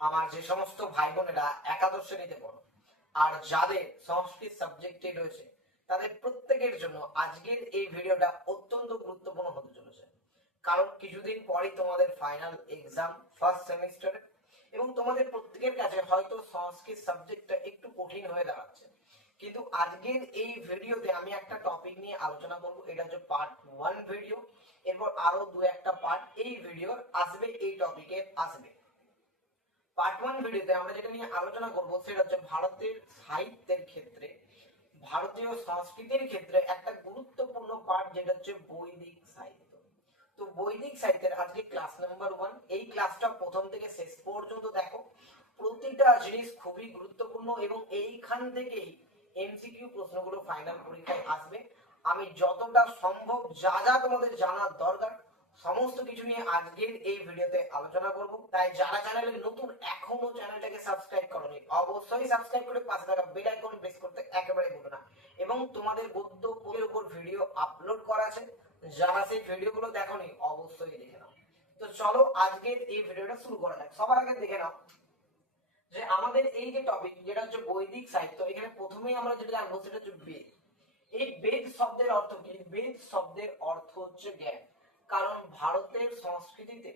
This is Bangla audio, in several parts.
আমার যে সমস্ত ভাই বোনেরা একাদশ শ্রেণীতে পড়ো, আর যাদের সংস্কৃত সাবজেক্টে রয়েছে, তাদের প্রত্যেকের জন্য আজকের এই ভিডিওটা অত্যন্ত গুরুত্বপূর্ণ হতে চলেছে। কারণ কিছুদিন পরেই তোমাদের ফাইনাল এক্সাম ফার্স্ট সেমিস্টারে এবং তোমাদের প্রত্যেকের কাছে হয়তো সংস্কৃত সাবজেক্টটা একটু কঠিন হয়ে দাঁড়াচ্ছে। কিন্তু আজকের এই ভিডিওতে আমি একটা টপিক নিয়ে আলোচনা করব, এটা হচ্ছে পার্ট ওয়ান ভিডিও এরপর আরও দু একটা পার্ট এই ভিডিওর আসবে, এই টপিকে আসবে। পার্ট ওয়ান ভিডিওতে আমরা যেটা নিয়ে আলোচনা করব সেটা হচ্ছে ভারতের সাহিত্যের ক্ষেত্রে, ভারতীয় সংস্কৃতির ক্ষেত্রে একটা গুরুত্বপূর্ণ পার্ট যেটা হচ্ছে বৈদিক সাহিত্য। তো বৈদিক সাহিত্যের আজকে ক্লাস নাম্বার ওয়ান এই ক্লাসটা প্রথম থেকে শেষ পর্যন্ত দেখো। প্রতিটা জিনিস খুবই গুরুত্বপূর্ণ এবং এইখান থেকেই এমসিকিউ প্রশ্নগুলো ফাইনাল পরীক্ষায় আসবে। আমি যতটা সম্ভব যা যা তোমাদের জানার দরকার সমস্ত কিছু নিয়ে আজকের এই ভিডিওতে আলোচনা করব। তাই যারা চ্যানেলে নতুন, এখনও চ্যানেলটাকে সাবস্ক্রাইব করনি, অবশ্যই সাবস্ক্রাইব করে পাশে থাকা বেল আইকন প্রেস করতে একেবারে ভুলো না। এবং তোমাদের গদ্য বইয়ের উপর ভিডিও আপলোড করা আছে, যারা সেই ভিডিওগুলো দেখোনি, অবশ্যই দেখে নাও। তো চলো আজকের এই ভিডিওটা শুরু করা যাক। সবার আগে দেখে নাও যে আমাদের এই যে টপিক যেটা হচ্ছে বৈদিক সাহিত্য, এখানে প্রথমেই আমরা যেটা জানব সেটা হচ্ছে বেদ। এই বেদ শব্দের অর্থ কি? বেদ শব্দের অর্থ হচ্ছে জ্ঞান। কারণ ভারতের সংস্কৃতিতে,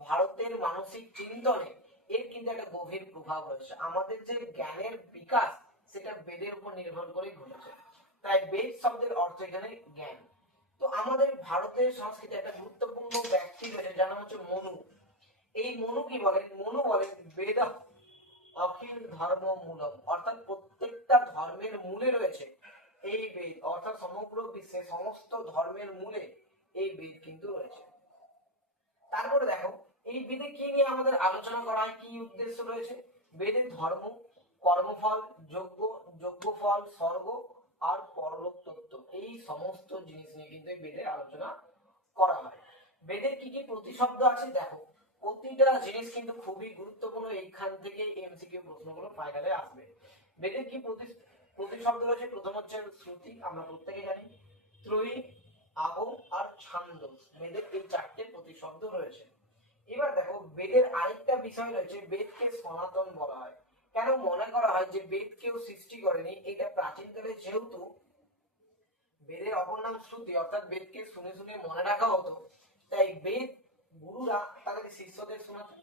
ভারতের মানসিক চিন্তনে এর কিন্তু একটা গভীর প্রভাব রয়েছে। আমাদের যে জ্ঞানের বিকাশ, সেটা বেদের উপর নির্ভর করে ঘটেছে। তাই বেদ শব্দের অর্থ এখানে জ্ঞান। তো আমাদের ভারতের সংস্কৃতি একটা গুরুত্বপূর্ণ ব্যক্তি রয়েছে, যার নাম হচ্ছে মনু। এই মনু কি বলেন মনু বলেন বেদ অখিল ধর্ম মূলক অর্থাৎ প্রত্যেকটা ধর্মের মূলে রয়েছে এই বেদ। অর্থাৎ সমগ্র বিশ্বে সমস্ত ধর্মের মূলে এই বেদ কিন্তু রয়েছে। তারপরে দেখো, এই বেদে কি নিয়ে আমাদের আলোচনা করা কি উদ্দেশ্য রয়েছে? বেদের ধর্ম, কর্মফল, যজ্ঞ, যজ্ঞফল, স্বর্গ আর পরলোক তত্ত্ব, এই সমস্ত জিনিস নিয়ে কিন্তু এই বেদে আলোচনা করা হয়। বেদের কি কি প্রতিশব্দ আছে? দেখো, প্রতিটা জিনিস কিন্তু খুবই গুরুত্বপূর্ণ, এইখান থেকে এমসিকিউ প্রশ্নগুলো ফাইনালে আসবে। বেদের কি প্রতি, প্রতিশব্দ রয়েছে? প্রথম হচ্ছে শ্রুতি, আমরা প্রত্যেকে জানি। ত্রয়ী, আগম আর ছান্দস বেদের এই চারটে প্রতিশব্দ রয়েছে। এবার দেখো, বেদের আরেকটা বিষয় রয়েছে, বেদকে সনাতন বলা হয়। কেন মনে করা হয় যে বেদ কেউ সৃষ্টি করেনি? এটা প্রাচীনকালে যেহেতু বেদের অপর নাম শ্রুতি, অর্থাৎ বেদকে শুনে শুনে মনে রাখা হতো, তাই বেদ গুরুরা তাদের শিষ্যদের শোনাতেন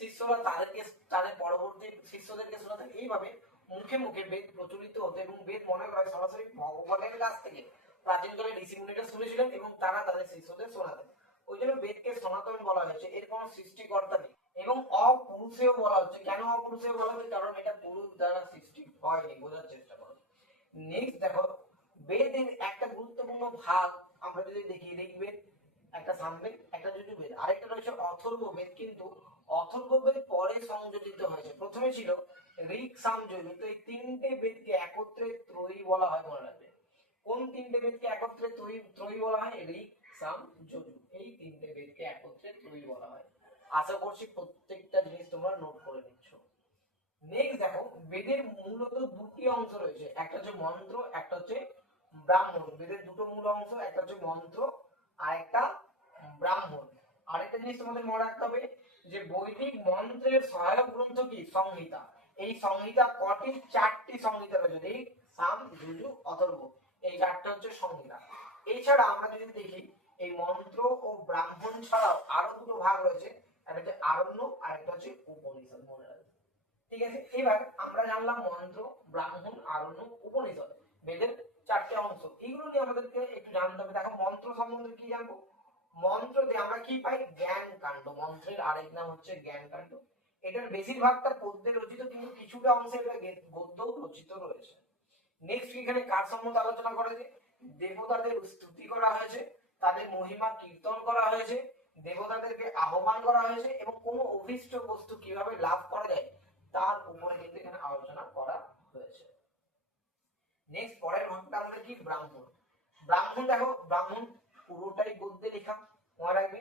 শিষ্যরা তাদেরকে, তাদের পরবর্তী শিষ্যদেরকে শোনাতেন এইভাবে মুখে মুখে বেদ প্রচলিত হতো এবং বেদ মনে করা সরাসরি ভগবানের কাছ থেকে প্রাচীনকালে ঋষি মুনিরা শুনেছিলেন এবং তারা তাদের শিষ্যদের শোনাতেন। ওই জন্য বেদকে সনাতন বলা হয়েছে, এর কোনো সৃষ্টিকর্তা নেই। এবং অপুরুষেও বলা হচ্ছে, কেন অপুরুষেও বলা হচ্ছে? কারণ এটা পুরুষ দ্বারা সৃষ্টি হয়নি, বোঝার চেষ্টা করো। নেক্সট দেখো, বেদের একটা গুরুত্বপূর্ণ ভাগ আমরা যদি দেখি ঋগ্বেদ একটা সামবেদ একটা যজুর্বেদ আরেকটা রয়েছে অথর্ববেদ কিন্তু অথর্ববেদ পরে সংযোজিত হয়েছে। প্রথমে ছিল ঋক সাম তো এই তিনটে বেদকে একত্রে ত্রয়ী বলা হয় মনে রাখবে কোন তিনটে বেদকে একত্রে ত্রয়ী বলা হয়? ঋক সাম যজু এই তিনটে বেদকে একত্রে ত্রয়ী বলা হয়। আশা করছি প্রত্যেকটা জিনিস তোমরা নোট করে নিচ্ছ। নেক্সট দেখো, বেদের মূলত দুটি অংশ রয়েছে। একটা হচ্ছে মন্ত্র, একটা হচ্ছে ব্রাহ্মণ। বেদের দুটো মূল অংশ, একটা হচ্ছে মন্ত্র, আর একটা ব্রাহ্মণ। আরেকটা জিনিস তোমাদের মনে রাখতে হবে, যে বৈদিক মন্ত্রের সহায়ক গ্রন্থ কি? সংহিতা। এই সংহিতা কটি? চারটি সংহিতা রয়েছে। সাম যজু অথর্ব। এই চারটা হচ্ছে সংহিতা এছাড়া আমরা যদি দেখি, এই মন্ত্র ও ব্রাহ্মণ ছাড়াও আরও দুটো ভাগ রয়েছে। একটা হচ্ছে আরণ্য, আর একটা হচ্ছে উপনিষদ, মনে রাখবে। ঠিক আছে? এবার আমরা জানলাম মন্ত্র, ব্রাহ্মণ, আরণ্য, উপনিষদ, বেদের চারটে অংশ। এইগুলো নিয়ে আমাদেরকে একটু জানতে হবে। দেখো, মন্ত্র সম্বন্ধে কি জানব? মন্ত্র দিয়ে আমরা কি পাই? জ্ঞান কাণ্ড মন্ত্রের আরেক নাম হচ্ছে জ্ঞান কাণ্ড এটার বেশিরভাগটা পদ্যে রচিত, কিন্তু কিছুটা অংশে এটা গে- রচিত রয়েছে। নেক্সট এখানে কার সম্বন্ধে আলোচনা করা হয়েছে দেবতাদের স্তুতি করা হয়েছে, তাদের মহিমা কীর্তন করা হয়েছে, দেবতাদেরকে আহ্বান করা হয়েছে এবং কোনো অভিষ্ট বস্তু কীভাবে লাভ করা যায়, তার উপরে কিন্তু এখানে আলোচনা করা হয়েছে। নেক্সট পরের ভাগটা আমাদের কি? ব্রাহ্মণ। ব্রাহ্মণ দেখো, ব্রাহ্মণ পুরোটাই গদ্যে লেখা, মনে রাখবে।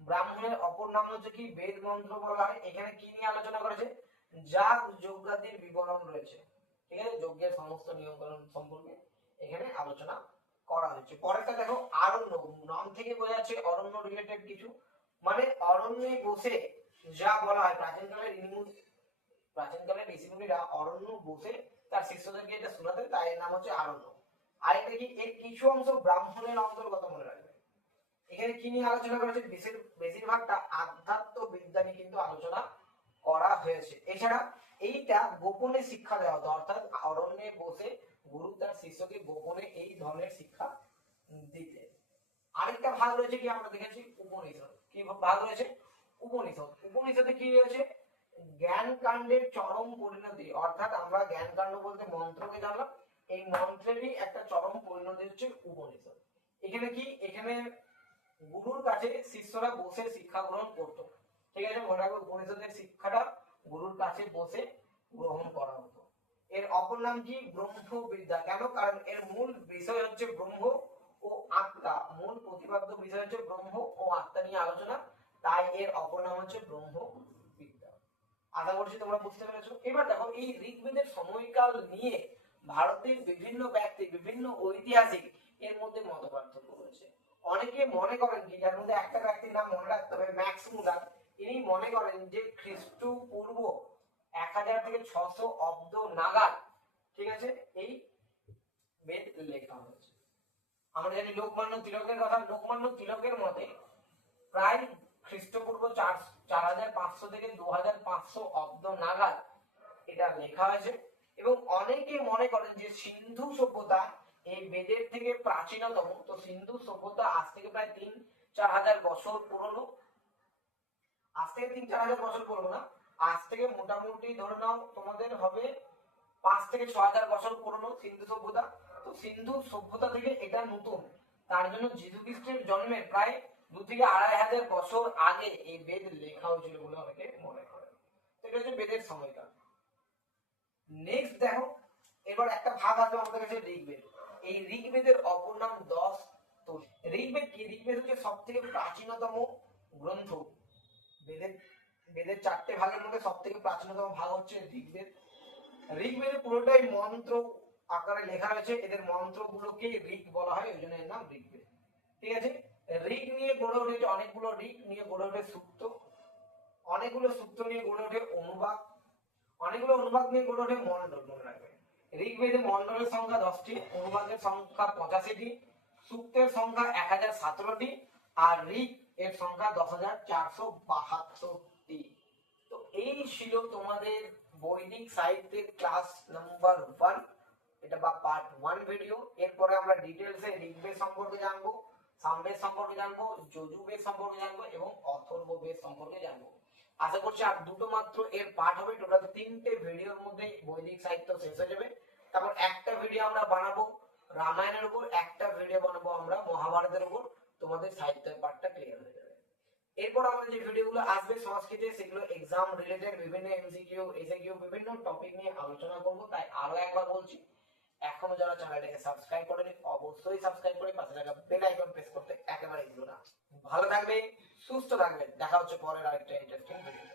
ব্রাহ্মণের অপর নাম হচ্ছে কি? বেদ মন্ত্র বলা হয়। এখানে কি নিয়ে আলোচনা করেছে? যাগ যজ্ঞাদির বিবরণ রয়েছে। ঠিক আছে যজ্ঞের সমস্ত নিয়ম কানুন সম্পর্কে এখানে আলোচনা করা হয়েছে। পরেরটা দেখো, আরণ্য। নাম থেকে বোঝা যাচ্ছে অরণ্য রিলেটেড কিছু। মানে অরণ্যে বসে যা বলা হয় প্রাচীনকালের ঋণিমুনি প্রাচীনকালের ঋষিমুনিরা অরণ্য বসে তার শিষ্যদেরকে এটা শোনাতেন তাই নাম হচ্ছে আরণ্য। আরেকটা কি, এর কিছু অংশ ব্রাহ্মণের অন্তর্গত মনে রাখবে। এখানে কি নিয়ে আলোচনা করেছে বেশির বেশিরভাগটা আধ্যাত্ম বিদ্যা নিয়ে কিন্তু আলোচনা করা হয়েছে। এছাড়া এইটা গোপনে শিক্ষা দেওয়া হতো, অর্থাৎ অরণ্যে বসে গুরু তার শিষ্যকে গোপনে এই ধরনের শিক্ষা দিতে আরেকটা ভাগ রয়েছে কি আমরা দেখেছি? উপনিষদ। কি ভাগ রয়েছে? উপনিষদ। উপনিষদে কি রয়েছে? জ্ঞান কাণ্ডের চরম পরিণতি। অর্থাৎ আমরা জ্ঞান কাণ্ড বলতে মন্ত্রকে জানলাম। এই মন্ত্রেরই একটা চরম পরিণতি হচ্ছে উপনিষদ। এখানে কি? এখানে গুরুর কাছে শিষ্যরা বসে শিক্ষা গ্রহণ করতো। ঠিক আছে, মনে রাখবে, উপনিষদের শিক্ষাটা গুরুর কাছে বসে গ্রহণ করা হতো। এর অপর নাম কি? ব্রহ্মবিদ্যা। কেন? কারণ এর মূল বিষয় হচ্ছে ব্রহ্ম ও আত্মা। মূল প্রতিপাদ্য বিষয় হচ্ছে ব্রহ্ম ও আত্মা নিয়ে আলোচনা। তাই এর অপর নাম হচ্ছে ব্রহ্মবিদ্যা। আশা করছি তোমরা বুঝতে পেরেছ। এবার দেখো, এই ঋগ্বেদের সময়কাল নিয়ে ভারতের বিভিন্ন ব্যক্তি, বিভিন্ন ঐতিহাসিক এর মধ্যে মত পার্থক্য রয়েছে। অনেকে মনে করেন কি, যার মধ্যে একটা ব্যক্তির নাম মনে রাখতে হবে ম্যাক্স মুলার ইনি মনে করেন যে খ্রিস্ট পূর্ব এক হাজার থেকে ছশো অব্দ নাগাদ, ঠিক আছে, এই বেদ লেখা হয়েছে। আমরা জানি লোকমান্য তিলকের কথা, লোকমান্য তিলকের মতে প্রায় খ্রিস্টপূর্ব চার চার হাজার পাঁচশো থেকে দু হাজার পাঁচশো অব্দ নাগাদ এটা লেখা হয়েছে। এবং অনেকে মনে করেন যে সিন্ধু সভ্যতা এই বেদের থেকে প্রাচীনতম। তো সিন্ধু সভ্যতা আজ থেকে প্রায় তিন, চার হাজার বছর পুরনো। আজ থেকে তিন চার হাজার বছর পুরনো না, আজ থেকে মোটামুটি ধরে নাও তোমাদের হবে পাঁচ থেকে ছ হাজার বছর পুরনো সিন্ধু সভ্যতা। তো সিন্ধু সভ্যতা থেকে এটা নতুন। তার জন্য যীশু খ্রিস্টের জন্মের প্রায় দু থেকে আড়াই হাজার বছর আগে এই বেদ লেখা হয়েছিল বলে অনেকে মনে করে। এটা হচ্ছে বেদের সময়কাল। নেক্সট দেখো, এবার একটা ভাগ আছে আমাদের কাছে ঋগ্বেদ। এই ঋগ্বেদের অপর নাম দশ তো ঋগ্বেদ কি? ঋগ্বেদ হচ্ছে সব থেকে প্রাচীনতম গ্রন্থ। বেদের বেদের চারটে ভাগের মধ্যে সব থেকে প্রাচীনতম ভাগ হচ্ছে ঋগ্বেদ। ঋগ্বেদে পুরোটাই মন্ত্র আকারে লেখা রয়েছে। এদের মন্ত্রগুলোকে ঋগ বলা হয়, ওই জন্য এর নাম ঋগ্বেদ। ঠিক আছে? ঋগ নিয়ে গড়ে উঠেছে অনেকগুলো ঋগ নিয়ে গড়ে ওঠে সূক্ত। অনেকগুলো সূক্ত নিয়ে গড়ে ওঠে অনুবাদ। অনেকগুলো অনুবাদ নিয়ে গড়ে ওঠে মন্ডল, মনে রাখবে। ঋগ্বেদে মন্ডলের সংখ্যা দশটি, অনুবাদের সংখ্যা পঁচাশিটি, সূক্তের সংখ্যা এক হাজার সতেরোটি আর ঋগ এর সংখ্যা দশ হাজার চারশো বাহাত্তরটি তো এই ছিল তোমাদের বৈদিক সাহিত্যের ক্লাস নাম্বার ওয়ান এটা বা পার্ট ওয়ান ভিডিও এরপরে আমরা ডিটেলসে ঋগ্বেদ সম্পর্কে জানব, সামবেদ সম্পর্কে জানব, যজুবেদ সম্পর্কে জানব এবং অথর্ব বেদ সম্পর্কে জানব। আশা করছি আর দুটো মাত্র এর পার্ট হবে টোটাল তিনটে ভিডিওর মধ্যে বৈদিক সাহিত্য শেষ হয়ে যাবে। তারপর একটা ভিডিও আমরা বানাবো, রামায়ণের উপর একটা ভিডিও বানাবো আমরা, মহাভারতের উপর। তোমাদের সাহিত্যের পার্টটা ক্লিয়ার হয়ে যাবে। এরপর আমাদের যে ভিডিওগুলো আসবে সংস্কৃতে, সেগুলো এক্সাম রিলেটেড বিভিন্ন এমসিকিউ এসএকিউ বিভিন্ন টপিক নিয়ে আলোচনা করব। তাই আরও একবার বলছি, এখনও যারা চ্যানেলটাকে সাবস্ক্রাইব করেনি, অবশ্যই সাবস্ক্রাইব করে পাশে থাকা বেল আইকন প্রেস করতে একেবারে ভুলো না। ভালো থাকবে সুস্থ থাকবে দেখা হচ্ছে পরের আরেকটা ইন্টারেস্টিং ভিডিও